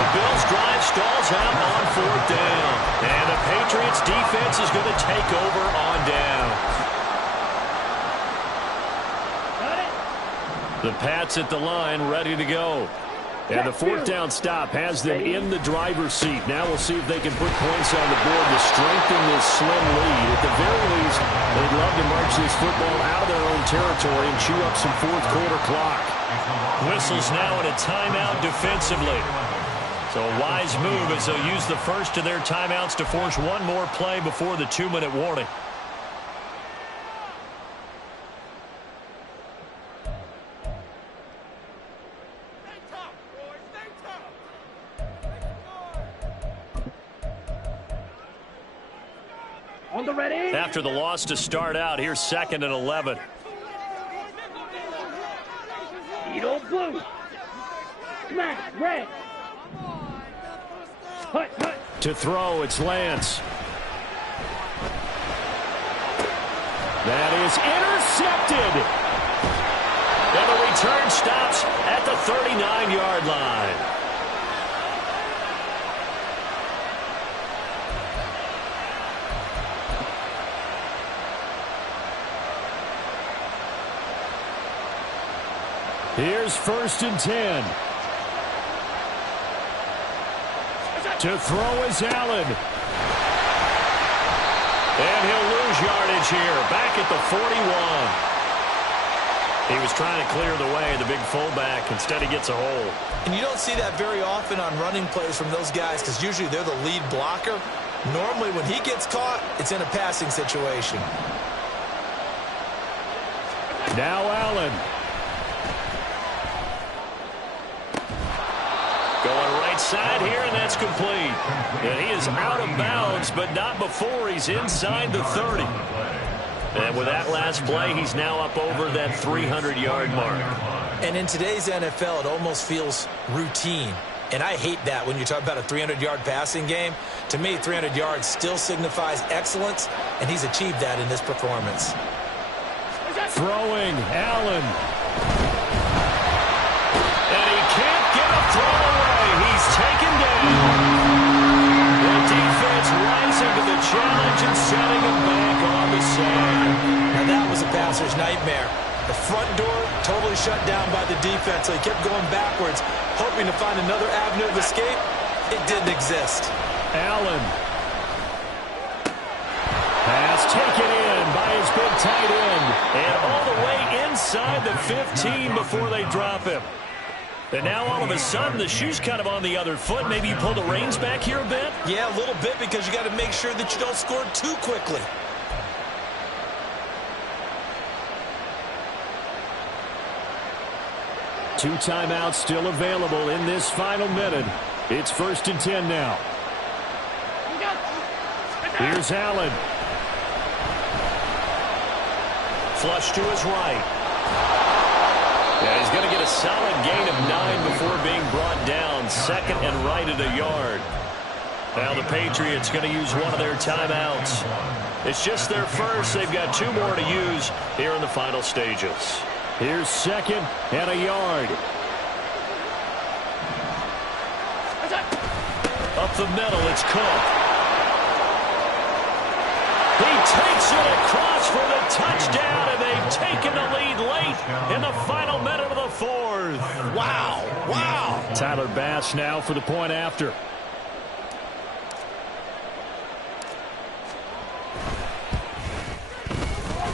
The Bills' drive stalls out on 4th down. And the Patriots defense is going to take over on down. The Pats at the line, ready to go. And the 4th down stop has them in the driver's seat. Now we'll see if they can put points on the board to strengthen this slim lead. At the very least, they'd love to march this football out of their own territory and chew up some fourth-quarter clock. Whistles now in a timeout defensively. So a wise move as they'll use the first of their timeouts to force one more play before the 2-minute warning. On the ready. After the loss to start out, here's 2nd and 11. Edo blue. Smash red. Hut, hut. To throw, it's Lance. That is intercepted. And the return stops at the 39-yard line. Here's 1st and 10. To throw is Allen. And he'll lose yardage here. Back at the 41. He was trying to clear the way, the big fullback. Instead, he gets a hole. And you don't see that very often on running plays from those guys because usually they're the lead blocker. Normally, when he gets caught, it's in a passing situation. Now Allen. Going right side here, and that's complete. And he is out of bounds, but not before he's inside the 30. And with that last play, he's now up over that 300-yard mark. And in today's NFL, it almost feels routine. And I hate that when you talk about a 300-yard passing game. To me, 300 yards still signifies excellence, and he's achieved that in this performance. Throwing, Allen. And he can't get a throw away. He's taken down. The defense rising to the challenge and setting him back on the side. Now that was a passer's nightmare. The front door totally shut down by the defense, so he kept going backwards, hoping to find another avenue of escape. It didn't exist. Allen. Pass taken in by his big tight end. And all the way inside the 15 before they drop him. And now all of a sudden the shoe's kind of on the other foot. Maybe you pull the reins back here a bit? Yeah, a little bit, because you got to make sure that you don't score too quickly. Two timeouts still available in this final minute. It's 1st and 10 now. Here's Allen. Flush to his right. Yeah, he's going to get a solid gain of 9 before being brought down. 2nd and right at a yard. Now the Patriots going to use one of their timeouts. It's just their first. They've got 2 more to use here in the final stages. Here's 2nd and a yard. Up the middle, it's Cook. He takes it across for the touchdown, and they've taken the lead late in the final minute of the 4th. Wow, wow. Tyler Bass now for the point after.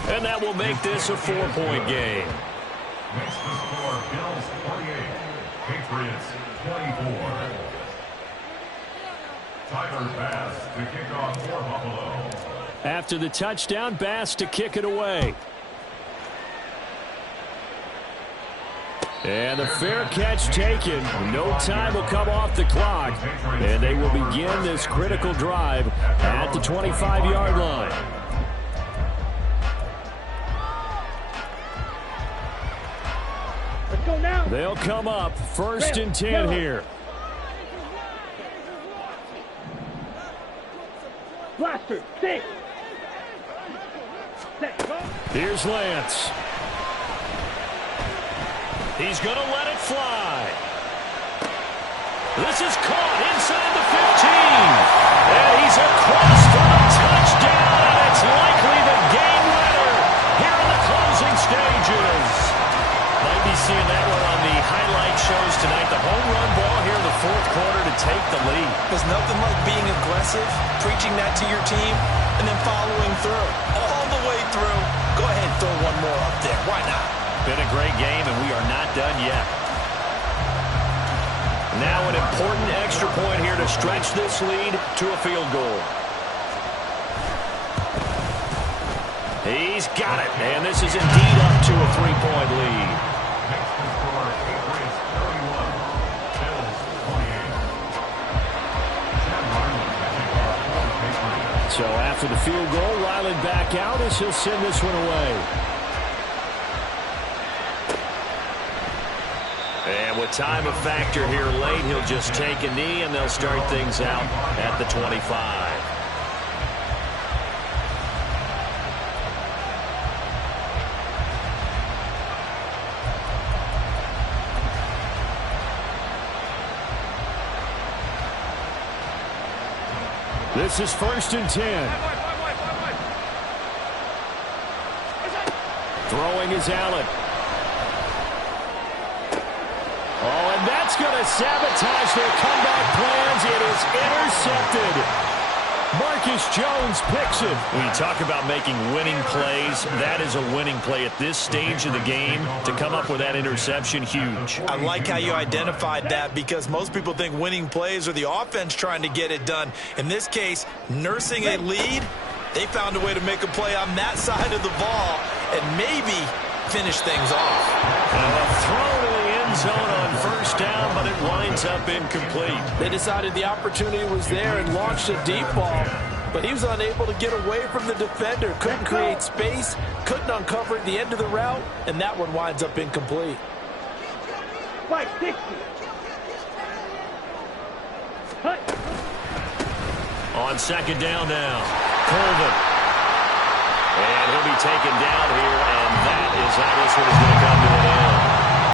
And that will make this a 4-point game. Next to score, Bills 48, Patriots 24. Tyler Bass to kick off for Buffalo. After the touchdown, Bass to kick it away. And the fair catch taken. No time will come off the clock. And they will begin this critical drive at the 25-yard line. Let's go now. They'll come up 1st and 10 here. Blaster, stay. Here's Lance. He's going to let it fly. This is caught inside the 15. And he's across for the touchdown, and it's likely the game winner here in the closing stages. Might be seeing that one on the highlight shows tonight. The home run ball here in the fourth quarter to take the lead. There's nothing like being aggressive, preaching that to your team, and then following through. All the way through. Go ahead and throw one more up there. Why not? Been a great game, and we are not done yet. Now an important extra point here to stretch this lead to a field goal. He's got it, and this is indeed up to a 3-point lead. Next to score, Patriots 31, Bills 28. Chad Ryland catching off for the Patriots. So after the field goal, Ryland back out as he'll send this one away. And with time a factor here late, he'll just take a knee, and they'll start things out at the 25. This is 1st and 10. Throwing is Allen. Oh, and that's going to sabotage their comeback plans. It is intercepted. Marcus Jones picks it. When you talk about making winning plays, that is a winning play at this stage of the game. To come up with that interception, huge. I like how you identified that, because most people think winning plays are the offense trying to get it done. In this case, nursing a lead, they found a way to make a play on that side of the ball and maybe finish things off. A throw to the end zone on first down, but it winds up incomplete. They decided the opportunity was there and launched a deep ball, but he was unable to get away from the defender. Couldn't create space, couldn't uncover the end of the route, and that one winds up incomplete. Fight 60. Hut. On second down now, Colvin. And he'll be taken down here, and that is how this one is going to